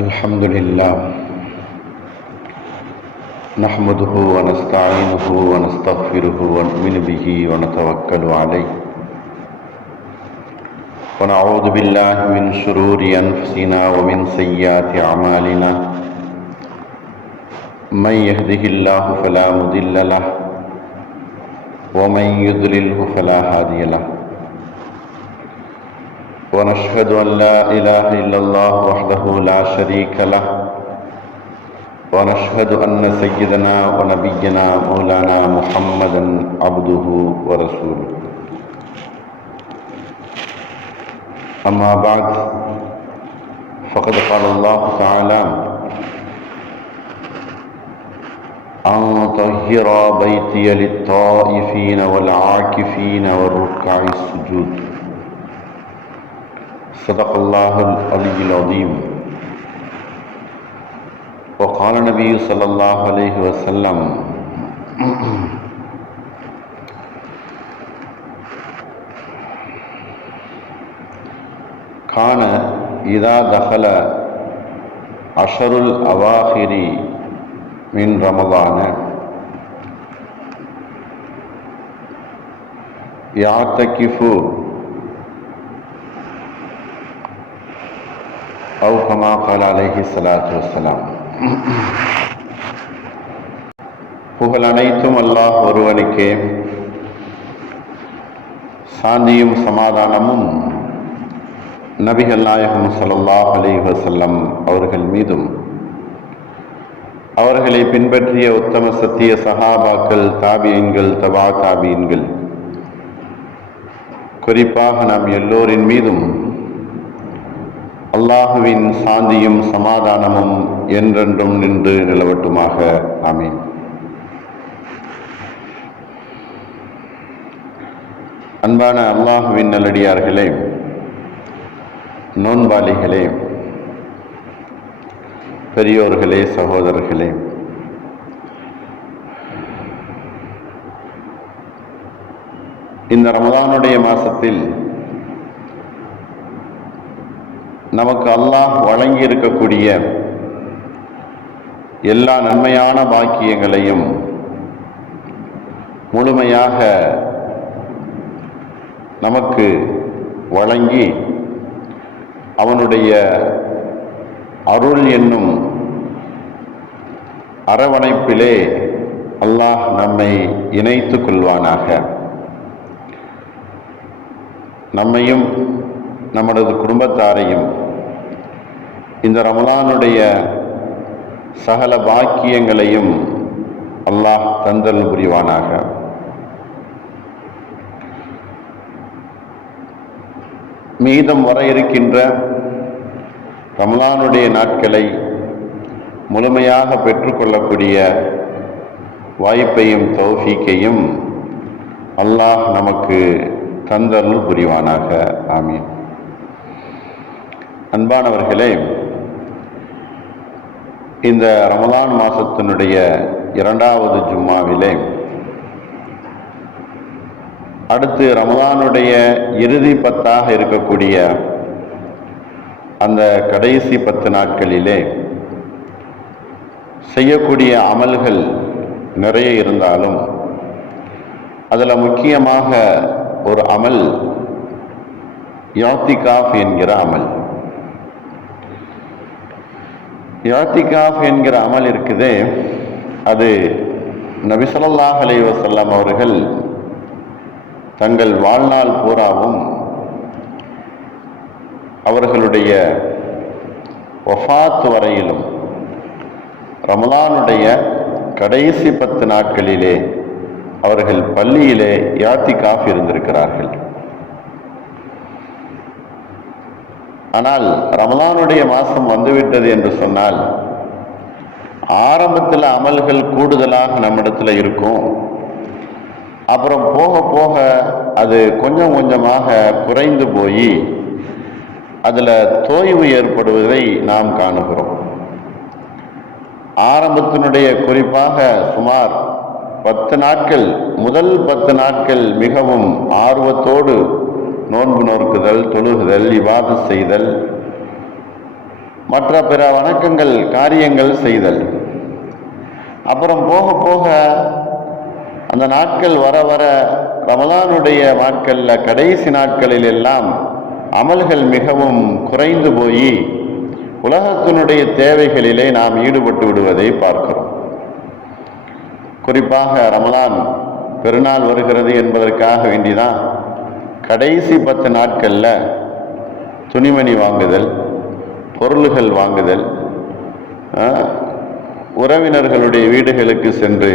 الحمد لله نحمده ونستعينه ونستغفره ونؤمن به ونتوكل عليه ونعوذ بالله من شرور أنفسنا ومن سيئات أعمالنا من يهده الله فلا مضل له ومن يضلله فلا هادي له ونشهد أن لا إله إلا الله وحده لا شريك له ونشهد أن سيدنا ونبينا مولانا محمدا عبده ورسوله أما بعد فقد قال الله تعالى أن طهر بيتي للطائفين والعاكفين والركع السجود صدق الله العلي العظيم وقال النبي صلى الله عليه وسلم كان إذا دخل عشر الأواخر من رمضان يعتكف أو كما قال عليه الصلاة والسلام. புகழ் அனைத்தும் அல்லாஹ் ஒருவனுக்கே, சாந்தியும் சமாதானமும் நபிகள் நாயகம் ஸல்லல்லாஹு அலைஹி வஸல்லம் அவர்கள் மீதும், அவர்களை பின்பற்றிய உத்தம சத்திய சஹாபாக்கள், தாபியீன்கள், தபா தாபியீன்கள், குறிப்பாக நாம் எல்லோரின் மீதும் அல்லாஹுவின் சாந்தியும் சமாதானமும் என்றென்றும் நின்று நிலவட்டுமாக. ஆமீன். அன்பான அல்லாஹுவின் நல்லடியார்களே, நோன்பாளிகளே, பெரியோர்களே, சகோதரர்களே, இந்த ரமதானுடைய மாசத்தில் நமக்கு அல்லாஹ் வழங்கி இருக்கக்கூடிய எல்லா நன்மையான பாக்கியங்களையும் முழுமையாக நமக்கு வழங்கி, அவனுடைய அருள் என்னும் அரவணைப்பிலே அல்லாஹ் நம்மை இணைத்துக் கொள்வானாக. நம்மையும் நமது குடும்பத்தாரையும் இந்த ரமலானுடைய சகல பாக்கியங்களையும் அல்லாஹ் தந்தருள் புரிவானாக. மீதம் வர இருக்கின்ற ரமலானுடைய நாட்களை முழுமையாக பெற்றுக்கொள்ளக்கூடிய வாய்ப்பையும் தௌஃபீக்கையும் அல்லாஹ் நமக்கு தந்தருள் புரிவானாக. ஆமீன். அன்பானவர்களே, இந்த ரமலான் மாசத்தினுடைய இரண்டாவது ஜும்மாவிலே, அடுத்து ரமலானுடைய இறுதி பத்தாக இருக்கக்கூடிய அந்த கடைசி 10 நாட்களிலே செய்யக்கூடிய அமல்கள் நிறைய இருந்தாலும் அதில் முக்கியமாக ஒரு அமல் இஅ்திகாஃப் என்கிற அமல். இஅ்திகாஃப் என்கிற அமல் இருக்குதே, அது நபி ஸல்லல்லாஹு அலைஹி வஸல்லம் அவர்கள் தங்கள் வாழ்நாள் பூராவும் அவர்களுடைய வஃபாத் வரையிலும் ரமலானுடைய கடைசி 10 நாட்களிலே அவர்கள் பள்ளியிலே இஅ்திகாஃப் இருந்திருக்கிறார்கள். ஆனால் ரமலானுடைய மாதம் வந்துவிட்டது என்று சொன்னால் ஆரம்பத்தில் அமல்கள் கூடுதலாக நம்மிடத்தில் இருக்கும். அப்புறம் போக போக அது கொஞ்சம் கொஞ்சமாக குறைந்து போய் அதில் தோய்வு ஏற்படுவதை நாம் காணுகிறோம். ஆரம்பத்தினுடைய குறிப்பாக சுமார் 10 நாட்கள், முதல் 10 நாட்கள் மிகவும் ஆர்வத்தோடு நோன்பு நோக்குதல், தொழுகுதல், இபாதத் செய்தல், மற்ற பிற வணக்கங்கள் காரியங்கள் செய்தல். அப்புறம் போக போக அந்த நாட்கள் வர வர ரமலானுடைய நாட்களில் கடைசி நாட்களில் எல்லாம் அமல்கள் மிகவும் குறைந்து போய் உலகத்தினுடைய தேவைகளிலே நாம் ஈடுபட்டு விடுவதை பார்க்கிறோம். குறிப்பாக ரமலான் பெருநாள் வருகிறது என்பதற்காக வேண்டிதான் கடைசி 10 நாட்களில் துணிமணி வாங்குதல், பொருள்கள் வாங்குதல், உறவினர்களுடைய வீடுகளுக்கு சென்று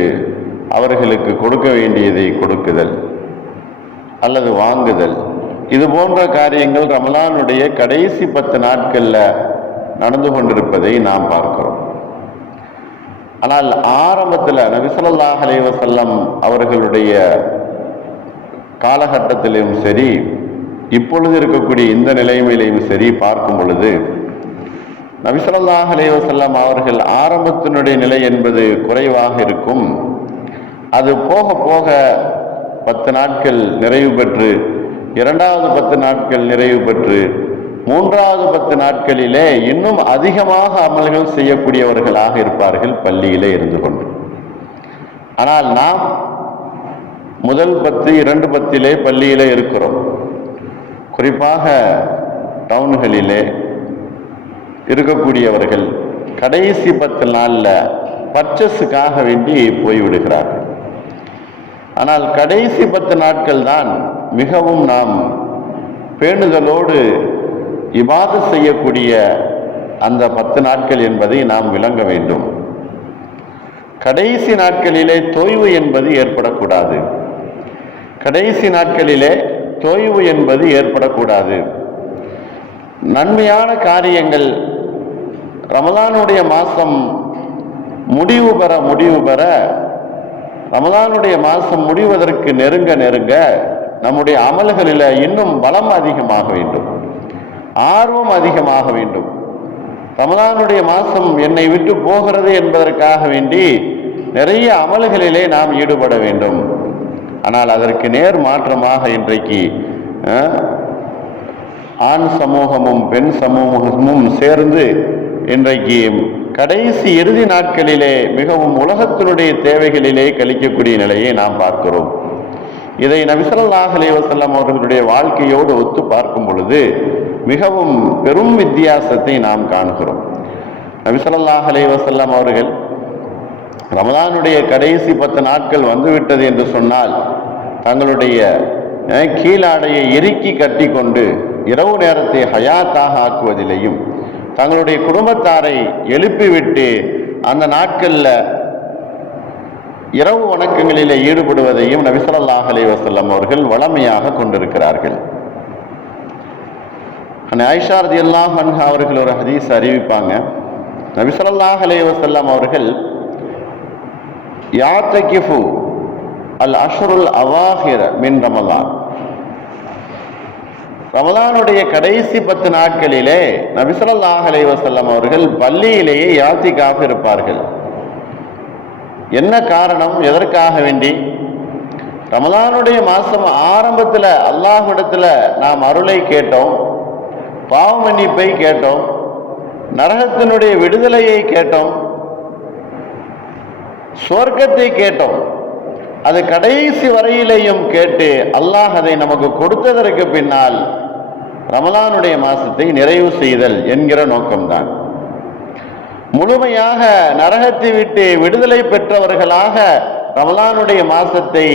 அவர்களுக்கு கொடுக்க வேண்டியதை கொடுக்குதல் அல்லது வாங்குதல், இது போன்ற காரியங்கள் ரமலானுடைய கடைசி 10 நாட்களில் நடந்து கொண்டிருப்பதை நாம் பார்க்கிறோம். ஆனால் ஆரம்பத்தில் நபி ஸல்லல்லாஹு அலைஹி வஸல்லம் அவர்களுடைய காலகட்டத்திலும் சரி, இப்பொழுது இருக்கக்கூடிய இந்த நிலைமையிலையும் சரி பார்க்கும் பொழுது நபி ஸல்லல்லாஹு அலைஹி வஸல்லம் அவர்கள் ஆரம்பத்தினுடைய நிலை என்பது குறைவாக இருக்கும். அது போக போக 10 நாட்கள் நிறைவு பெற்று, இரண்டாவது 10 நாட்கள் நிறைவு பெற்று, மூன்றாவது 10 நாட்களிலே இன்னும் அதிகமாக அமல்கள் செய்யக்கூடியவர்களாக இருப்பார்கள் பள்ளியிலே இருந்து கொண்டு. ஆனால் நாம் முதல் 10, 2 10 பள்ளியிலே இருக்கிறோம். குறிப்பாக டவுன்களிலே இருக்கக்கூடியவர்கள் கடைசி 10 நாளில் பர்ச்சேஸுக்காக வேண்டி போய்விடுகிறார்கள். ஆனால் கடைசி 10 நாட்கள் தான் மிகவும் நாம் பேணுதலோடு இபாதத் செய்யக்கூடிய அந்த 10 நாட்கள் என்பதை நாம் விளங்க வேண்டும். கடைசி நாட்களிலே தொய்வு என்பது ஏற்படக்கூடாது. கடைசி நாட்களிலே தொய்வு என்பது ஏற்படக்கூடாது. நன்மையான காரியங்கள் ரமலானுடைய மாதம் முடிவு பெற ரமலானுடைய மாதம் முடிவதற்கு நெருங்க நெருங்க நம்முடைய அமல்களில் இன்னும் பலம் அதிகமாக வேண்டும், ஆர்வம் அதிகமாக வேண்டும். ரமலானுடைய மாதம் என்னை விட்டு போகிறது என்பதற்காக வேண்டி நிறைய அமல்களிலே நாம் ஈடுபட வேண்டும். ஆனால் அதற்கு நேர் மாற்றமாக இன்றைக்கு ஆண் சமூகமும் பெண் சமூகமும் சேர்ந்து இன்றைக்கு கடைசி இறுதி நாட்களிலே மிகவும் உலகத்தினுடைய தேவைகளிலே கழிக்கக்கூடிய நிலையை நாம் பார்க்கிறோம். இதை நபி ஸல்லல்லாஹு அலைஹி வஸல்லம் அவர்களுடைய வாழ்க்கையோடு ஒத்து பார்க்கும் பொழுது மிகவும் பெரும் வித்தியாசத்தை நாம் காணுகிறோம். நபி ஸல்லல்லாஹு அலைஹி வஸல்லம் அவர்கள் ரமலானுடைய கடைசி 10 நாட்கள் வந்துவிட்டது என்று சொன்னால் தங்களுடைய கீழாடையை இறுக்கி கட்டி கொண்டு இரவு நேரத்தை ஹயாத்தாக ஆக்குவதிலேயும், தங்களுடைய குடும்பத்தாரை எழுப்பிவிட்டு அந்த நாட்களில் இரவு வணக்கங்களிலே ஈடுபடுவதையும் நபி ஸல்லல்லாஹு அலைஹி வஸல்லம் அவர்கள் வளமையாக கொண்டிருக்கிறார்கள். ஆயிஷா ரலியல்லாஹு அன்ஹா அவர்கள் ஒரு ஹதீஸ் அறிவிப்பாங்க. நபி ஸல்லல்லாஹு அலைஹி வஸல்லம் அவர்கள் யாத்தகிஃபு அல் அஷ்ருல் அவாஹிர மின் ரமலான், ரமலானுடைய கடைசி 10 நாட்களிலே நபி ஸல்லல்லாஹு அலைஹி வஸல்லம் அவர்கள் பள்ளியிலேயே யாத்திகாஃப் இருப்பார்கள். என்ன காரணம், எதற்காக வேண்டி? ரமலானுடைய மாதம் ஆரம்பத்தில் அல்லாஹ்விடத்தில் நாம் அருளை கேட்டோம், பாவ மன்னிப்பை கேட்டோம், நரகத்தினுடைய விடுதலையை கேட்டோம், சொர்க்கத்தை கேட்டோம். அது கடைசி வரையிலேயும் கேட்டு அல்லாஹ் அதை நமக்கு கொடுத்ததற்கு பின்னால் ரமலானுடைய மாசத்தை நிறைவு செய்தல் என்கிற நோக்கம்தான். முழுமையாக நரகத்தை விட்டு விடுதலை பெற்றவர்களாக ரமலானுடைய மாசத்தை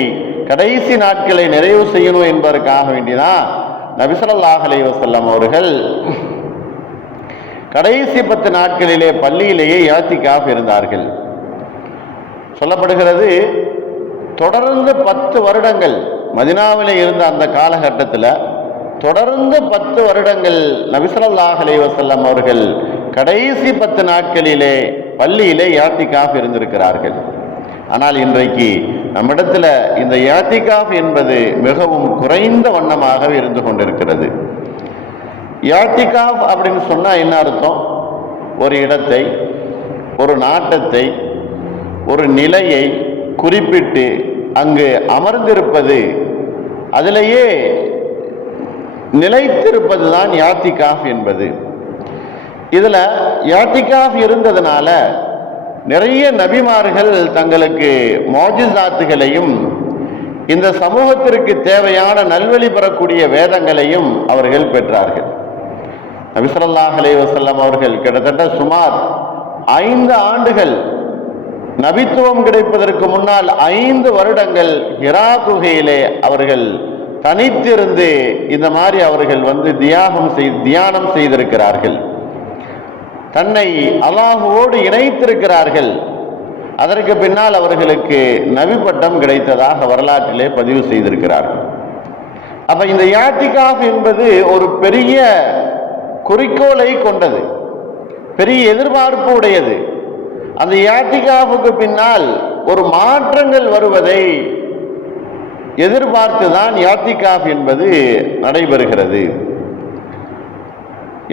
கடைசி நாட்களை நிறைவு செய்யணும் என்பதற்காக வேண்டிதான் நபி ஸல்லல்லாஹு அலைஹி வஸல்லம் அவர்கள் கடைசி 10 நாட்களிலே பள்ளியிலேயே இஅ்திகாஃப் இருந்தார்கள். சொல்லப்படுகிறது, தொடர்ந்து 10 வருடங்கள் மதீனாவிலே இருந்த அந்த காலகட்டத்தில் தொடர்ந்து 10 வருடங்கள் நபி ஸல்லல்லாஹு அலைஹி வஸல்லம் அவர்கள் கடைசி 10 நாட்களிலே பள்ளியிலே இஅ்திகாஃப் இருந்திருக்கிறார்கள். ஆனால் இன்றைக்கு நம்மிடத்தில் இந்த இஅ்திகாஃப் என்பது மிகவும் குறைந்த வண்ணமாக இருந்து கொண்டிருக்கிறது. இஅ்திகாஃப் அப்படின்னு சொன்னா என்ன அர்த்தம்? ஒரு இடத்தை, ஒரு நாட்டத்தை, ஒரு நிலையை குறிப்பிட்டு அங்கு அமர்ந்திருப்பது, அதிலேயே நிலைத்திருப்பதுதான் இஅ்திகாஃப் என்பது. இதுல யாத்திகாஃப் இருந்ததுனால நிறைய நபிமார்கள் தங்களுக்கு மோஜிசாத்துகளையும் இந்த சமூகத்திற்கு தேவையான நல்வழி பெறக்கூடிய வேதங்களையும் அவர்கள் பெற்றார்கள். நபி ஸல்லல்லாஹு அலைஹி வஸல்லம் அவர்கள் கிட்டத்தட்ட சுமார் 5 ஆண்டுகள் நபித்துவம் கிடைப்பதற்கு முன்னால் 5 வருடங்கள் ஹிரா குகையிலே அவர்கள் தனித்திருந்து இந்த மாதிரி அவர்கள் தியானம் செய்திருக்கிறார்கள். தன்னை அல்லாஹுவோடு இணைத்திருக்கிறார்கள். அதற்கு பின்னால் அவர்களுக்கு நபி பட்டம் கிடைத்ததாக வரலாற்றிலே பதிவு செய்திருக்கிறார்கள். அப்ப இந்த யாத்திகாஃப் என்பது ஒரு பெரிய குறிக்கோளை கொண்டது, பெரிய எதிர்பார்ப்பு உடையது. அந்த யாத்திகாஃபுக்கு பின்னால் ஒரு மாற்றங்கள் வருவதை எதிர்பார்த்துதான் யாத்திகாஃப் என்பது நடைபெறுகிறது.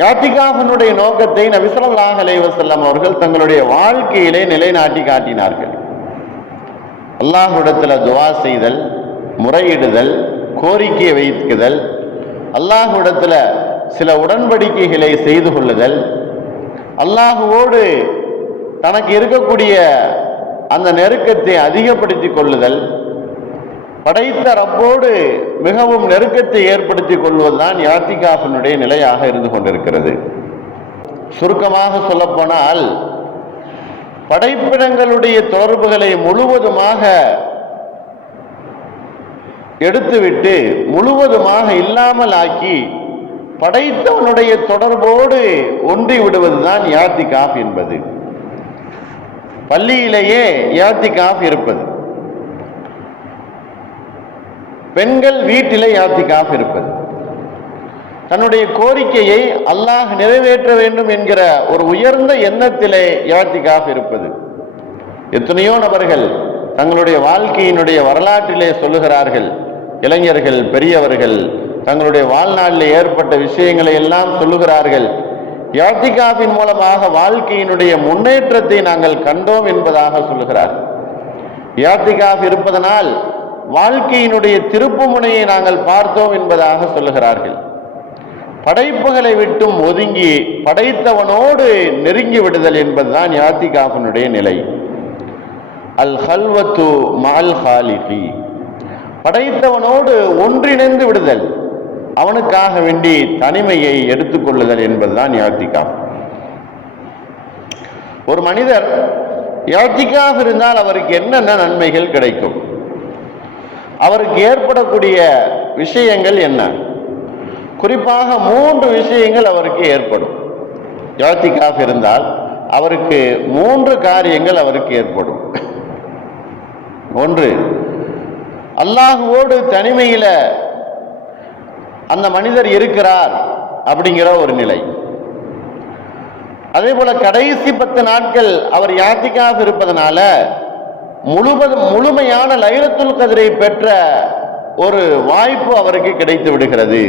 யாத்திகாஃபினுடைய நோக்கத்தை நபி ஸல்லல்லாஹு அலைஹி வஸல்லம் அவர்கள் தங்களுடைய வாழ்க்கையிலே நிலைநாட்டி காட்டினார்கள். அல்லாஹ்விடத்தில் துஆ செய்தல், முறையிடுதல், கோரிக்கை வைக்குதல், அல்லாஹ்விடத்தில் சில உடன்படிக்கைகளை செய்து கொள்ளுதல், அல்லாஹுவோடு தனக்கு இருக்கக்கூடிய அந்த நெருக்கத்தை அதிகப்படுத்திக் கொள்ளுதல், படைத்த ரப்போடு மிகவும் நெருக்கத்தை ஏற்படுத்திக் கொள்வதுதான் யாத்திகாஃபினுடைய நிலையாக இருந்து கொண்டிருக்கிறது. சுருக்கமாக சொல்லப்போனால் படைப்பினங்களுடைய தொடர்புகளை முழுவதுமாக எடுத்துவிட்டு முழுவதுமாக இல்லாமல் ஆக்கி படைத்தவனுடைய தொடர்போடு ஒன்றி விடுவதுதான் யாத்திகாஃப் என்பது. பள்ளியிலேயே யாத்திகாஃப் இருப்பது, பெண்கள் வீட்டிலே யாத்திகாஃப் இருப்பது, தன்னுடைய கோரிக்கையை அல்லாஹ் நிறைவேற்ற வேண்டும் என்கிற ஒரு உயர்ந்த எண்ணத்திலே யாத்திகாஃப் இருப்பது. எத்தனையோ நபர்கள் தங்களுடைய வாழ்க்கையினுடைய வரலாற்றிலே சொல்லுகிறார்கள். இளைஞர்கள், பெரியவர்கள் தங்களுடைய வாழ்நாளில் ஏற்பட்ட விஷயங்களை எல்லாம் சொல்லுகிறார்கள். யாத்திகாஃபின் மூலமாக வாழ்க்கையினுடைய முன்னேற்றத்தை நாங்கள் கண்டோம் என்பதாக சொல்லுகிறார். யாத்திகாஃப் இருப்பதனால் வாழ்க்கையினுடைய திருப்பு முனையை நாங்கள் பார்த்தோம் என்பதாக சொல்லுகிறார்கள். படைப்புகளை விட்டும் ஒதுங்கி படைத்தவனோடு நெருங்கி விடுதல் என்பதுதான் யாத்திகாஃபினுடைய நிலை. அல் ஹல்வத்து மஅல் ஹாலிகி, படைத்தவனோடு ஒன்றிணைந்து விடுதல், அவனுக்காக வேண்டி தனிமையை எடுத்துக்கொள்ளுதல் என்பதுதான் யாத்திகாஃப். ஒரு மனிதர் யாத்திகாஃப் இருந்தால் அவருக்கு என்னென்ன நன்மைகள் கிடைக்கும், அவருக்கு ஏற்படக்கூடிய விஷயங்கள் என்ன? குறிப்பாக 3 விஷயங்கள் அவருக்கு ஏற்படும். யாத்திகாஃப் இருந்தால் அவருக்கு 3 காரியங்கள் அவருக்கு ஏற்படும். ஒன்று, அல்லாஹுவோடு தனிமையில அந்த மனிதர் இருக்கிறார் அப்படிங்கிற ஒரு நிலை. அதே போல கடைசி 10 நாட்கள் அவர் யாத்திகாஃப் இருப்பதனால முழுமையான லைலத்துல் கத்ரை பெற்ற ஒரு வாய்ப்பு அவருக்கு கிடைத்து விடுகிறது.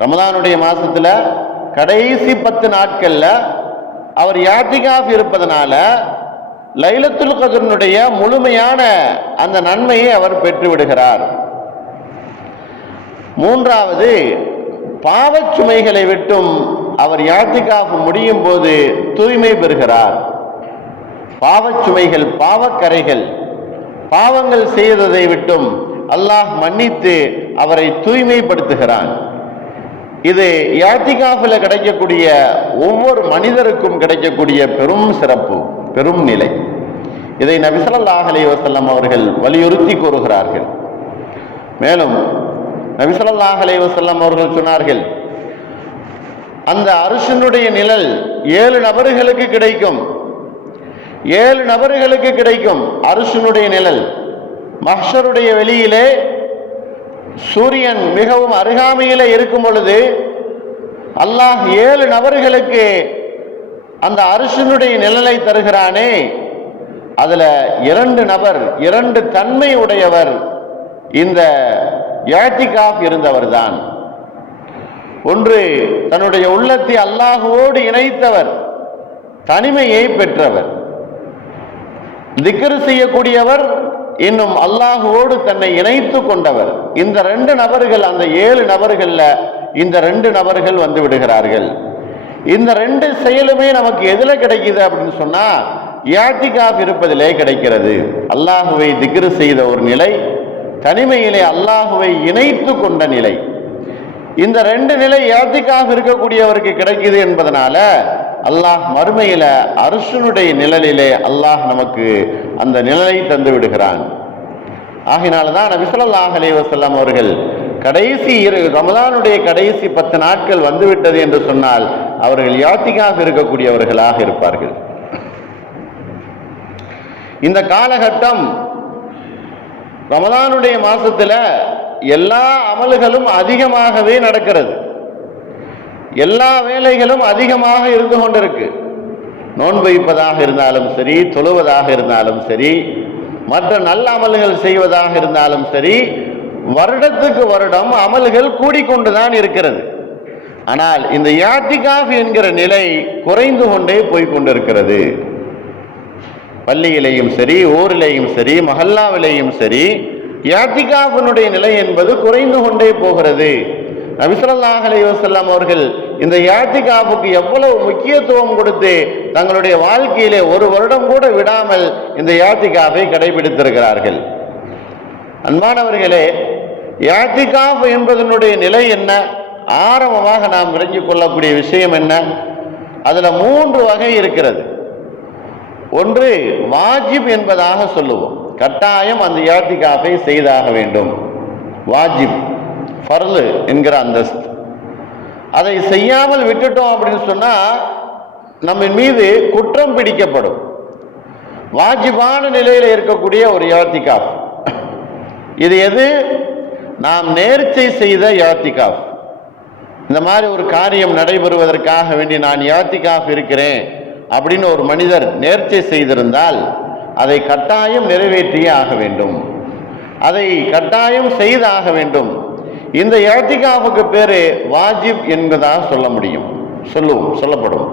ரமலானுடைய மாசத்துல கடைசி 10 நாட்கள்ல அவர் யாத்திகாஃப் இருப்பதனால லைலத்துல் கத்ரினுடைய முழுமையான அந்த நன்மையை அவர் பெற்று விடுகிறார். மூன்றாவது, பாவச் சுமைகளை விட்டும் அவர் யாத்திகாஃப் முடியும் போது தூய்மை பெறுகிறார். பாவச் சுமைகள், பாவக்கரைகள், பாவங்கள் செய்ததை விட்டும் அல்லாஹ் மன்னித்து அவரை தூய்மைப்படுத்துகிறான். இது யாத்திகாஃபில் கிடைக்கக்கூடிய ஒவ்வொரு மனிதருக்கும் கிடைக்கக்கூடிய பெரும் சிறப்பு, பெரும் நிலை. இதை நபி ஸல்லல்லாஹு அலைஹி வஸல்லம் அவர்கள் வலியுறுத்தி கூறுகிறார்கள். மேலும் நபி ஸல்லல்லாஹு அலைஹி வஸல்லம் அவர்கள் சொன்னார்கள், அந்த அர்ஷினுடைய நிழல் 7 நபர்களுக்கு கிடைக்கும். 7 நபர்களுக்கு கிடைக்கும் அர்ஷினுடைய நிழல். மஹ்ஷருடைய வெளியிலே சூரியன் மிகவும் அருகாமையிலே இருக்கும் பொழுது அல்லாஹ் 7 நபர்களுக்கு அந்த அர்ஷினுடைய நிழலை தருகிறானே, அதுல 2 நபர், 2 தன்மை உடையவர் இந்த யாத்திகாஃப் இருந்தவர் தான். ஒன்று, தன்னுடைய உள்ளத்தை அல்லாஹுவோடு இணைத்தவர், தனிமையை பெற்றவர், திக்ர் செய்யக்கூடியவர், இன்னும் அல்லாஹுவோடு தன்னை இணைத்து கொண்டவர். இந்த 2 நபர்கள், அந்த 7 நபர்கள்ல இந்த 2 நபர்கள் வந்து விடுகிறார்கள். இந்த ரெண்டு செயலுமே நமக்கு எதுல கிடைக்குது அப்படின்னு சொன்னா இஅ்திகாஃப் இருப்பதிலே கிடைக்கிறது. அல்லாஹுவை திக்ரு செய்த ஒரு நிலை, தனிமையிலே அல்லாஹுவை இணைத்து கொண்ட நிலை. இந்த ரெண்டு நிலை இஅ்திகாஃப் இருக்கக்கூடியவருக்கு கிடைக்குது என்பதனால அல்லாஹ் மறுமையில அர்ஷுனுடைய நிழலிலே அல்லாஹ் நமக்கு அந்த நிழலை தந்து விடுகிறான். ஆகினால்தான் நபி ஸல்லல்லாஹு அலைஹி வஸல்லம் அவர்கள் கடைசி ரமலானுடைய கடைசி 10 நாட்கள் வந்துவிட்டது என்று சொன்னால் அவர்கள் இஅ்திகாஃப் இருக்கக்கூடியவர்களாக இருப்பார்கள். இந்த காலகட்டம் ரமலானுடைய மாசத்துல எல்லா அமல்களும் அதிகமாகவே நடக்கிறது. எல்லா வேலைகளும் அதிகமாக இருந்து கொண்டிருக்கு. நோன்பு வைப்பதாக இருந்தாலும் சரி, தொழுவதாக இருந்தாலும் சரி, மற்ற நல்ல அமல்கள் செய்வதாக இருந்தாலும் சரி, வருடத்துக்கு வருடம் அமல்கள் கூடிக்கொண்டுதான் இருக்கிறது. ஆனால் இந்த இஅ்திகாஃப் என்கிற நிலை குறைந்து கொண்டே போய்கொண்டிருக்கிறது. பள்ளியிலேயும் சரி, ஊரிலேயும் சரி, மஹல்லாவிலேயும் சரி, இஅ்திகாஃபினுடைய நிலை என்பது குறைந்து கொண்டே போகிறது. நபி ஸல்லல்லாஹு அலைஹி வஸல்லம் அவர்கள் இந்த இஅ்திகாஃபுக்கு எவ்வளவு முக்கியத்துவம் கொடுத்து தங்களுடைய வாழ்க்கையிலே ஒரு வருடம் கூட விடாமல் இந்த இஅ்திகாஃபை கடைபிடித்திருக்கிறார்கள். அன்பானவர்களே, இஅ்திகாஃப் என்பதனுடைய நிலை என்ன? ஆரம்பமாக நாம் விளங்கிக் கொள்ளக்கூடிய விஷயம் என்ன? அதுல 3 வகை இருக்கிறது. ஒன்று வாஜிப் என்பதாக சொல்லுவோம். கட்டாயம் அந்த இஅ்திகாஃபை செய்தாக வேண்டும். வாஜிப், ஃபர்லு என்கிற அந்தஸ்து. அதை செய்யாமல் விட்டுட்டோம் அப்படின்னு சொன்னா நம்ம மீது குற்றம் பிடிக்கப்படும். வாஜிபான நிலையில இருக்கக்கூடிய ஒரு இஅ்திகாஃப் இது எது? நாம் நேர்ச்சை செய்த இஅ்திகாஃப். இந்த மாதிரி ஒரு காரியம் நடைபெறுவதற்காக வேண்டி நான் இஅ்திகாஃப் இருக்கிறேன் அப்படின்னு ஒரு மனிதர் நேர்ச்சை செய்திருந்தால் அதை கட்டாயம் நிறைவேற்றியே ஆக வேண்டும். அதை கட்டாயம் செய்தாக வேண்டும். இந்த இஅ்திகாஃபுக்கு பேரு வாஜிப் என்பதாக சொல்லப்படும்.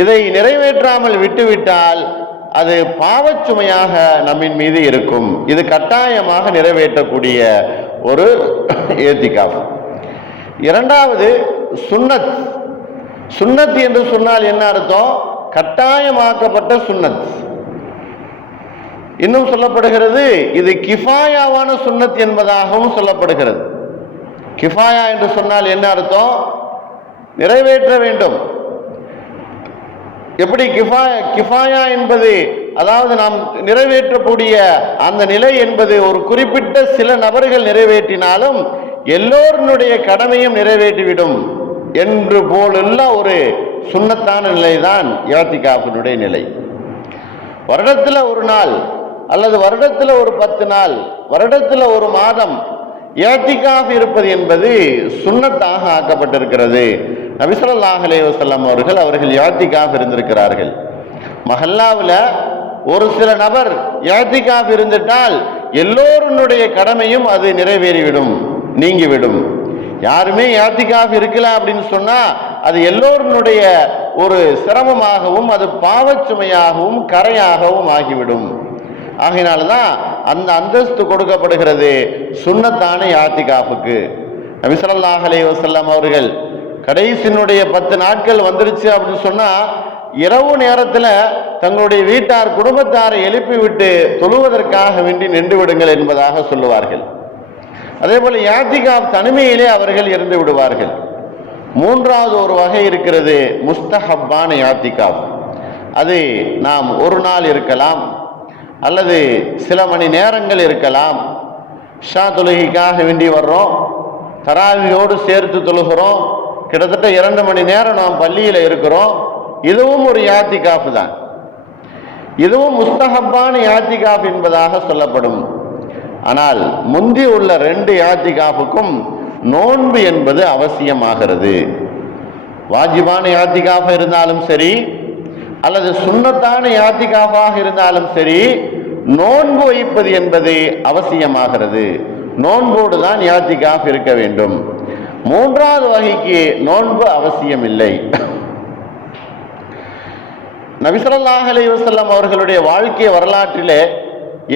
இதை நிறைவேற்றாமல் விட்டுவிட்டால் அது பாவச்சுமையாக நம்மின் மீது இருக்கும். இது கட்டாயமாக நிறைவேற்றக்கூடிய ஒரு இஅ்திகாஃப். இரண்டாவது சுன்னத். சுன்னத் என்று சொன்னால் என்ன அர்த்தம்? கட்டாயமாக்கப்பட்ட சுன்னத். இன்னும் சொல்லப்படுகிறது இது கிஃபாயாவான சுன்னத் என்பதாகவும் சொல்லப்படுகிறது. கிஃபாயா என்று சொன்னால் என்ன அர்த்தம்? நிறைவேற்ற வேண்டும். எப்படி கிஃபாயா என்பது, அதாவது நாம் நிறைவேற்றக்கூடிய அந்த நிலை என்பது ஒரு குறிப்பிட்ட சில நபர்கள் நிறைவேற்றினாலும் எல்லோருடைய கடமையும் நிறைவேற்றிவிடும் என்று போலுள்ள ஒரு சுன்னத்தான நிலைதான் இஅ்திகாஃபினுடைய நிலை. வருடத்தில் ஒரு நாள் அல்லது வருடத்தில் ஒரு 10 நாள், வருடத்தில் ஒரு மாதம் இஅ்திகாஃப் இருப்பது என்பது சுன்னத்தாக ஆக்கப்பட்டிருக்கிறது. நபி ஸல்லல்லாஹு அலைஹி வஸல்லம் அவர்கள் இஅ்திகாஃப் இருந்திருக்கிறார்கள். மஹல்லாவில் ஒரு சில நபர் இஅ்திகாஃப் இருந்துட்டால் எல்லோருடைய கடமையும் அது நிறைவேறிவிடும், நீங்கிவிடும். யாருமே இஅ்திகாஃப் இருக்கல அப்படின்னு சொன்னா அது எல்லோருடைய ஒரு சிரமமாகவும் அது பாவச்சுமையாகவும் கரையாகவும் ஆகிவிடும். ஆகையினால்தான் அந்த அந்தஸ்து கொடுக்கப்படுகிறது சுன்னத்தான இஅ்திகாஃபுக்கு. நபி ஸல்லல்லாஹு அலைஹி வஸல்லம் அவர்கள் கடைசியினுடைய 10 நாட்கள் வந்துருச்சு அப்படின்னு சொன்னா இரவு நேரத்துல தங்களுடைய வீட்டார் குடும்பத்தாரை எழுப்பி விட்டு தொழுவதற்காக வேண்டி நின்று விடுங்கள் என்பதாக சொல்லுவார்கள். அதே போல இஅ்திகாஃப் தனிமையிலே அவர்கள் இருந்து விடுவார்கள். மூன்றாவது ஒரு வகை இருக்கிறது முஸ்தஹப்பான இஅ்திகாஃப். அது நாம் ஒரு நாள் இருக்கலாம் அல்லது சில மணி நேரங்கள் இருக்கலாம். இஷா தொழுகைக்காக வேண்டி வர்றோம், தராவியோடு சேர்த்து தொழுகிறோம், கிட்டத்தட்ட 2 மணி நேரம் நாம் பள்ளியில் இருக்கிறோம். இதுவும் ஒரு இஅ்திகாஃப் தான். இதுவும் முஸ்தஹப்பான இஅ்திகாஃப் என்பதாக சொல்லப்படும். ஆனால் முந்தி உள்ள 2 இஅ்திகாஃபுக்கும் நோன்பு என்பது அவசியமாகிறது. வாஜிபான இஅ்திகாஃப் இருந்தாலும் சரி அல்லது சுன்னத்தான இஅ்திகாஃபாக இருந்தாலும் சரி, நோன்பு வைப்பது என்பது அவசியமாகிறது. நோன்போடு தான் இஅ்திகாஃப் இருக்க வேண்டும். மூன்றாவது வகைக்கு நோன்பு அவசியம் இல்லை. நபி ஸல்லல்லாஹு அலைஹி வஸல்லம் அவர்களுடைய வாழ்க்கை வரலாற்றிலே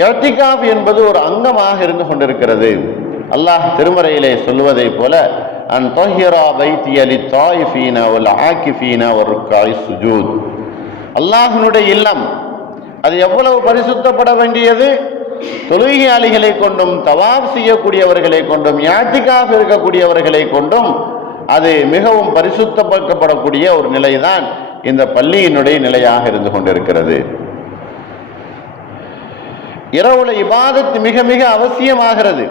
இஅ்திகாஃப் என்பது ஒரு அங்கமாக இருந்து கொண்டிருக்கிறது. அல்லாஹ் திருமறையிலே சொல்லுவதை போல அன் தஹிரா பைத்திய லித்தாயிஃபீன வல் ஆகிஃபீன வர்ருக்காய் சுஜூத். அல்லாஹ்வினுடைய இல்லம் அது எவ்வளவு பரிசுத்தப்பட வேண்டியது? தொழுகையாளிகளை கொண்டும், தவாப் செய்யக்கூடியவர்களை கொண்டும், யாத்திகாஃப் இருக்கக்கூடியவர்களை கொண்டும் அது மிகவும் பரிசுத்தப்படக்கூடிய ஒரு நிலைதான் இந்த பள்ளியினுடைய நிலையாக இருந்து கொண்டிருக்கிறது. இரவுல இபாதத் மிக மிக அவசியமாகிறது.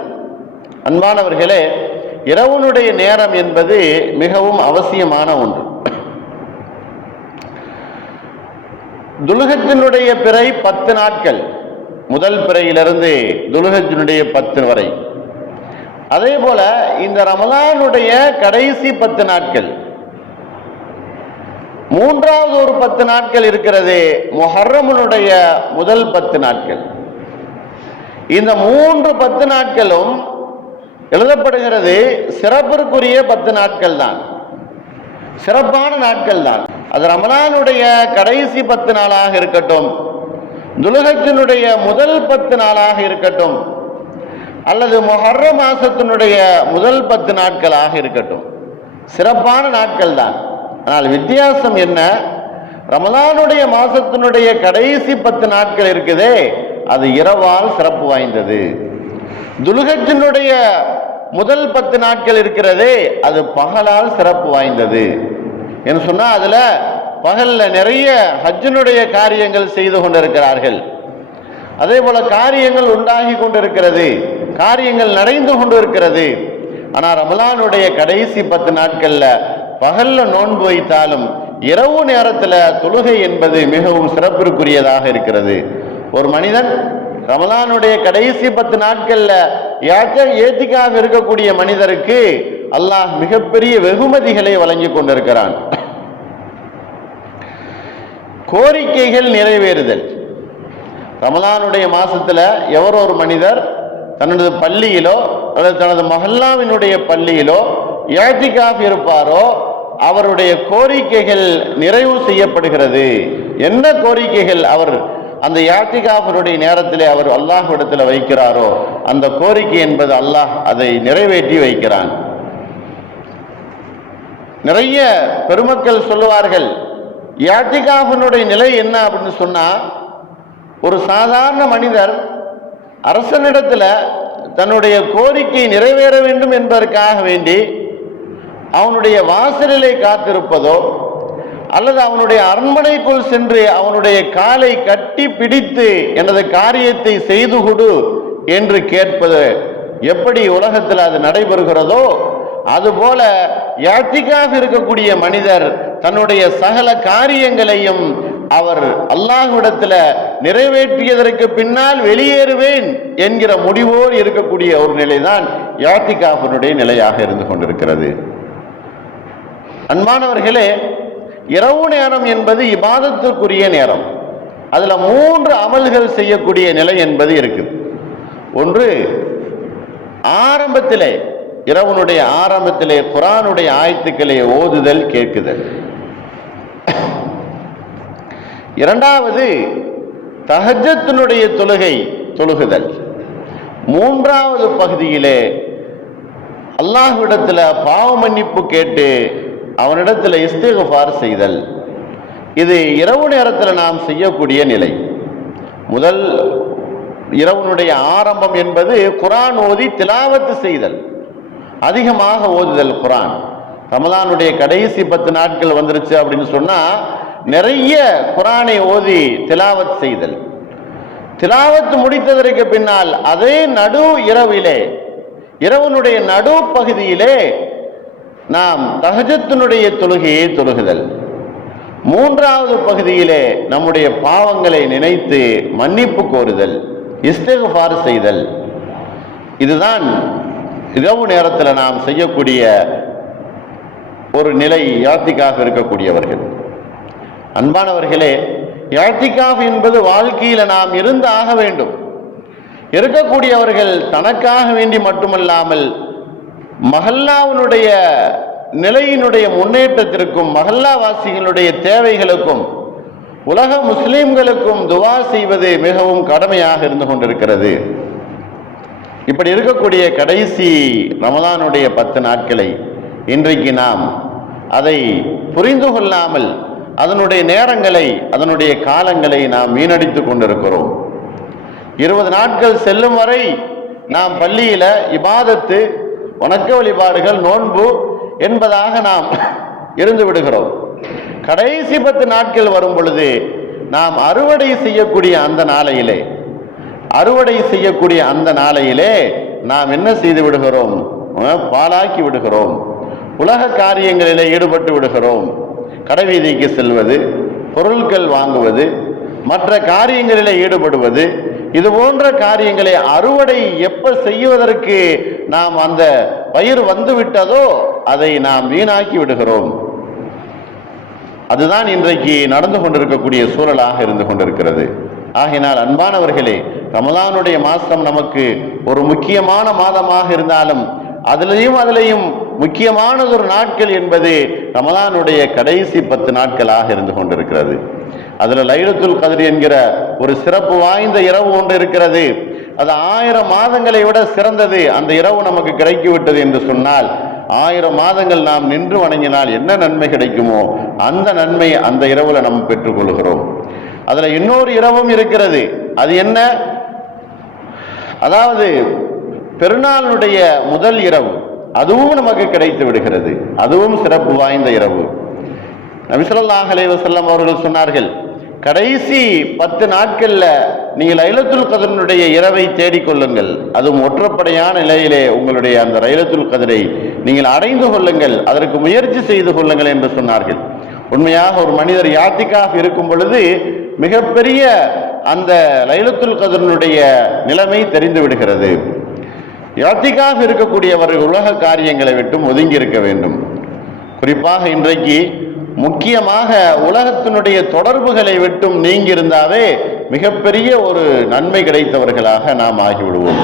அன்பானவர்களே, இரவுனுடைய நேரம் என்பது மிகவும் அவசியமான ஒன்று. துல்ஹஜ்ஜினுடைய பிறை 10 நாட்கள், முதல் பிறையிலிருந்து துல்ஹஜ்ஜினுடைய 10 வரை. அதே போல இந்த ரமலானுடைய கடைசி 10 நாட்கள், மூன்றாவது ஒரு 10 நாட்கள் இருக்கிறது, முஹர்ரமுடைய முதல் 10 நாட்கள். இந்த 3 நாட்களும் எழுதப்படுகிறது சிறப்பிற்குரிய 10 நாட்கள் தான், சிறப்பான நாட்கள் தான். அது ரமலானுடைய கடைசி 10 நாளாக இருக்கட்டும், துல்ஹஜ்ஜினுடைய முதல் 10 நாளாக இருக்கட்டும், அல்லது முஹர்ரம் மாசத்தினுடைய முதல் 10 நாட்களாக இருக்கட்டும், சிறப்பான நாட்கள் தான். ஆனால் வித்தியாசம் என்ன? ரமலானுடைய மாசத்தினுடைய கடைசி 10 நாட்கள் இருக்குதே, அது இரவால் சிறப்பு வாய்ந்தது. துல்ஹஜ்ஜினுடைய முதல் 10 நாட்கள் இருக்கிறதே, அது பகலால் சிறப்பு வாய்ந்தது என்று சொன்னா, அதுல பகல்ல நிறைய ஹஜ்ஜினுடைய காரியங்கள் செய்து கொண்டிருக்கிறார்கள். அதே போல காரியங்கள் உண்டாகி கொண்டிருக்கிறது, காரியங்கள் நடந்து கொண்டிருக்கிறது. ஆனால் ரமலானுடைய கடைசி 10 நாட்கள்ல பகல்ல நோன்பு வைத்தாலும் இரவு நேரத்தில் தொழுகை என்பது மிகவும் சிறப்பிற்குரியதாக இருக்கிறது. ஒரு மனிதன் ரமலானுடைய கடைசி 10 நாட்கள்ல ஏத்திகாஃப் இருக்கக்கூடிய மனிதருக்கு அல்லாஹ் மிகப்பெரிய வெகுமதிகளை வழங்கி கொண்டிருக்கிறான். கோரிக்கைகள் நிறைவேறுதல். ரமலானுடைய மாசத்துல எவர் ஒரு மனிதர் தனது பள்ளியிலோ அல்லது தனது மஹல்லாவினுடைய பள்ளியிலோ ஏத்திகாஃப் இருப்பாரோ அவருடைய கோரிக்கைகள் நிறைவு செய்யப்படுகிறது. என்ன கோரிக்கைகள் அவர் அந்த ஏத்திகாஃபினுடைய நேரத்திலே அவர் அல்லாஹ்விடத்தில் வைக்கிறாரோ அந்த கோரிக்கை என்பது அல்லாஹ் அதை நிறைவேற்றி வைக்கிறான். நிறைய பெருமக்கள் சொல்லுவார்கள், ஏத்திகாஃபினுடைய நிலை என்ன அப்படின்னு சொன்னா, ஒரு சாதாரண மனிதர் அரசனிடத்தில் தன்னுடைய கோரிக்கை நிறைவேற வேண்டும் என்பதற்காக வேண்டி அவனுடைய வாசலிலே காத்திருப்பதோ அல்லது அவனுடைய அரண்மனைக்குள் சென்று அவனுடைய காலை கட்டி பிடித்து எனது காரியத்தை செய்து கொடு என்று கேட்பது எப்படி உலகத்தில் அது நடைபெறுகிறதோ, அதுபோல யாத்திகாஃப் இருக்கக்கூடிய மனிதர் தன்னுடைய சகல காரியங்களையும் அவர் அல்லாஹ்விடத்தில் நிறைவேற்றியதற்கு பின்னால் வெளியேறுவேன் என்கிற முடிவோடு இருக்கக்கூடிய ஒரு நிலைதான் யாத்திகாஃபினுடைய நிலையாக இருந்து கொண்டிருக்கிறது. அன்பானவர்களே, இரவு நேரம் என்பது இபாதத்திற்குரிய நேரம். அதுல 3 அமல்கள் செய்யக்கூடிய நிலை என்பது இருக்குது. ஒன்று, ஆரம்பத்திலே இரவுனுடைய ஆரம்பத்திலே குர்ஆனுடைய ஆயத்துக்களை ஓதுதல், கேட்குதல். இரண்டாவது, தஹஜ்ஜுனுடைய தொழுகை தொழுகுதல். மூன்றாவது பகுதியிலே அல்லாஹ்விடத்தில் பாவ மன்னிப்பு கேட்டு அவனிடத்தில் இஸ்திக்ஃபார் செய்தல். இது இரவு நேரத்தில் நாம் செய்யக்கூடிய நிலை. முதல் இரவுனுடைய ஆரம்பம் என்பது குர்ஆன் ஓதி திலாவத்து செய்தல், அதிகமாக ஓதுதல் குர்ஆன். ரமலானுடைய கடைசி 10 நாட்கள் வந்துருச்சு அப்படின்னு சொன்னா நிறைய குர்ஆனை ஓதி திலாவத் செய்தல். திலாவத்து முடித்ததற்கு பின்னால் அதே நடு இரவிலே, இரவனுடைய நடு பகுதியிலே நாம் தஹஜ்ஜுனுடைய தொழுகையை தொழுகுதல். மூன்றாவது பகுதியிலே நம்முடைய பாவங்களை நினைத்து மன்னிப்பு கோருதல், இஸ்திக்ஃபார் செய்தல். இதுதான் இரவு நேரத்தில் நாம் செய்யக்கூடிய ஒரு நிலை யாத்திகாஃப் இருக்கக்கூடியவர்கள். அன்பானவர்களே, யாத்திகாஃப் என்பது வாழ்க்கையில் நாம் இருந்து ஆக வேண்டும். இருக்கக்கூடியவர்கள் தனக்காக வேண்டி மட்டுமல்லாமல் மஹல்லாவினுடைய நிலையினுடைய முன்னேற்றத்திற்கும் மஹல்லாவாசிகளுடைய தேவைகளுக்கும் உலக முஸ்லிம்களுக்கும் துவா செய்வது மிகவும் கடமையாக இருந்து கொண்டிருக்கிறது. இப்படி இருக்கக்கூடிய கடைசி ரமலானுடைய 10 நாட்களை இன்றைக்கு நாம் அதை புரிந்து கொள்ளாமல் அதனுடைய நேரங்களை, அதனுடைய காலங்களை நாம் வீணடித்துக் கொண்டிருக்கிறோம். 20 நாட்கள் செல்லும் வரை நாம் பள்ளியில இபாதத்து, வணக்க வழிபாடுகள், நோன்பு என்பதாக நாம் இருந்து விடுகிறோம். கடைசி 10 நாட்கள் வரும் பொழுது நாம் அறுவடை செய்யக்கூடிய அந்த நாளையிலே நாம் என்ன செய்து விடுகிறோம்? பாழாக்கி விடுகிறோம். உலக காரியங்களிலே ஈடுபட்டு விடுகிறோம். கடைவீதிக்கு செல்வது, பொருட்கள் வாங்குவது, மற்ற காரியங்களிலே ஈடுபடுவது, இது போன்ற காரியங்களை அறுவடை எப்ப செய்வதற்கு நாம் அந்த பயிர் வந்து விட்டதோ அதை நாம் வீணாக்கி விடுகிறோம். அதுதான் இன்றைக்கு நடந்து கொண்டிருக்கக்கூடிய சூழலாக இருந்து கொண்டிருக்கிறது. ஆகினால் அன்பானவர்களே, ரமலானுடைய மாதம் நமக்கு ஒரு முக்கியமான மாதமாக இருந்தாலும் அதிலையும் முக்கியமானதொரு நாட்கள் என்பது ரமலானுடைய கடைசி 10 நாட்களாக இருந்து கொண்டிருக்கிறது. அதுல லைலத்துல் கத்ர் என்கிற ஒரு சிறப்பு வாய்ந்த இரவு ஒன்று இருக்கிறது. அது 1000 மாதங்களை விட சிறந்தது. அந்த இரவு நமக்கு கிடைக்கிவிட்டது என்று சொன்னால் 1000 மாதங்கள் நாம் நின்று வணங்கினால் என்ன நன்மை கிடைக்குமோ அந்த நன்மை அந்த இரவுல நாம் பெற்றுக்கொள்கிறோம். அதுல இன்னொரு இரவும் இருக்கிறது. அது என்ன? அதாவது பெருநாளுடைய முதல் இரவு, அதுவும் நமக்கு கிடைத்து விடுகிறது. அதுவும் சிறப்பு வாய்ந்த இரவு. நபி ஸல்லல்லாஹு அலைஹி வஸல்லம் அவர்கள் சொன்னார்கள், கடைசி 10 நாட்கள்ல நீங்கள் லைலத்துல் கத்ருடைய இரவை தேடிக்கொள்ளுங்கள். அதுவும் ஒற்றப்படையான நிலையிலே உங்களுடைய அந்த லைலத்துல் கத்ரை நீங்கள் அடைந்து கொள்ளுங்கள், அதற்கு முயற்சி செய்து கொள்ளுங்கள் என்று சொன்னார்கள். உண்மையாக ஒரு மனிதர் யாத்திகாஃப் இருக்கும் பொழுது மிகப்பெரிய அந்த லைலத்துல் கத்ருடைய நிலைமை தெரிந்து விடுகிறது. யாத்திகாஃப் இருக்கக்கூடியவர்கள் உலக காரியங்களை விட்டும் ஒதுங்கி இருக்க வேண்டும். குறிப்பாக இன்றைக்கு முக்கியமாக உலகத்தினுடைய தொடர்புகளை விட்டும் நீங்கி இருந்தாவே மிகப்பெரிய ஒரு நன்மை கிடைத்தவர்களாக நாம் ஆகிவிடுவோம்.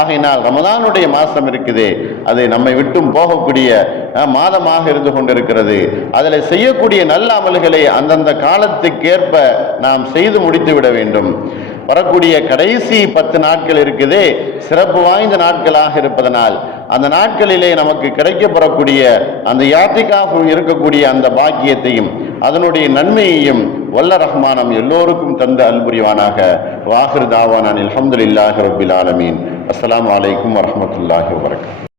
ஆகையினால் ரமலானுடைய மாதம் இருக்குதே, அது நம்மை விட்டும் போகக்கூடிய மாதமாக இருந்து கொண்டிருக்கிறது. அதில் செய்யக்கூடிய நல்ல அமல்களை அந்தந்த காலத்துக்கேற்ப நாம் செய்து முடித்து விட வேண்டும். வரக்கூடிய கடைசி 10 நாட்கள் இருக்குதே, சிறப்பு வாய்ந்த நாட்களாக இருப்பதனால் அந்த நாட்களிலே நமக்கு கிடைக்கப்பெறக்கூடிய அந்த யாத்திகாஃப் இருக்கக்கூடிய அந்த பாக்கியத்தையும் அதனுடைய நன்மையையும் வல்ல ரஹ்மானம் எல்லோருக்கும் தந்து அல்புரிவானாக. வாஹிர் தாவானான் அல்ஹம்துலில்லாஹி ரப்பில் ஆலமீன். அஸ்ஸலாமு அலைக்கும் வரஹ்மத்துல்லாஹி வபரகாத்துஹு.